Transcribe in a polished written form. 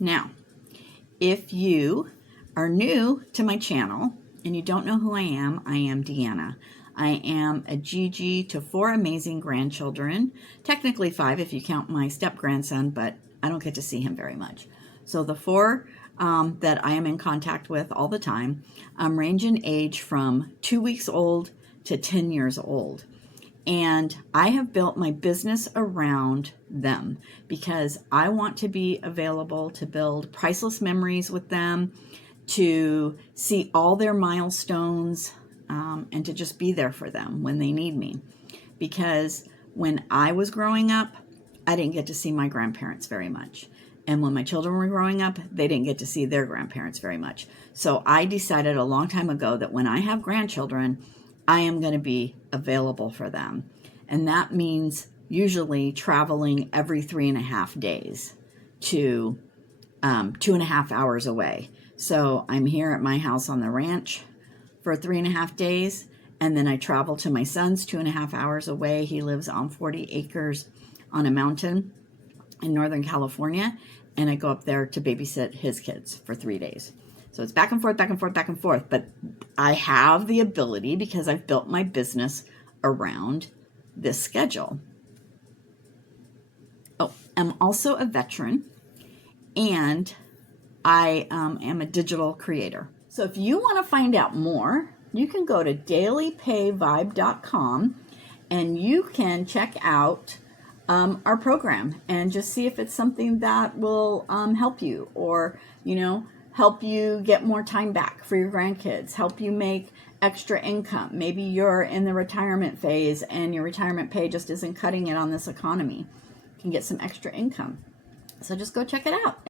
Now, if you are new to my channel and you don't know who I am Deanna. I am a Gigi to 4 amazing grandchildren, technically 5 if you count my step-grandson, but I don't get to see him very much. So the 4 that I am in contact with all the time range in age from 2 weeks old to 10 years old. And I have built my business around them because I want to be available to build priceless memories with them, to see all their milestones, and to just be there for them when they need me. Because when I was growing up, I didn't get to see my grandparents very much. And when my children were growing up, they didn't get to see their grandparents very much. So I decided a long time ago that when I have grandchildren, I am going to be available for them. And that means usually traveling every 3.5 days to 2.5 hours away. So I'm here at my house on the ranch for 3.5 days, and then I travel to my son's 2.5 hours away. He lives on 40 acres on a mountain in Northern California, and I go up there to babysit his kids for 3 days. So it's back and forth, back and forth, back and forth, but I have the ability because I've built my business around this schedule. Oh, I'm also a veteran, and I am a digital creator. So if you want to find out more, you can go to dailypayvibe.com and you can check out our program and just see if it's something that will help you, or, help you get more time back for your grandkids, help you make extra income. Maybe you're in the retirement phase and your retirement pay just isn't cutting it on this economy. You can get some extra income. So just go check it out.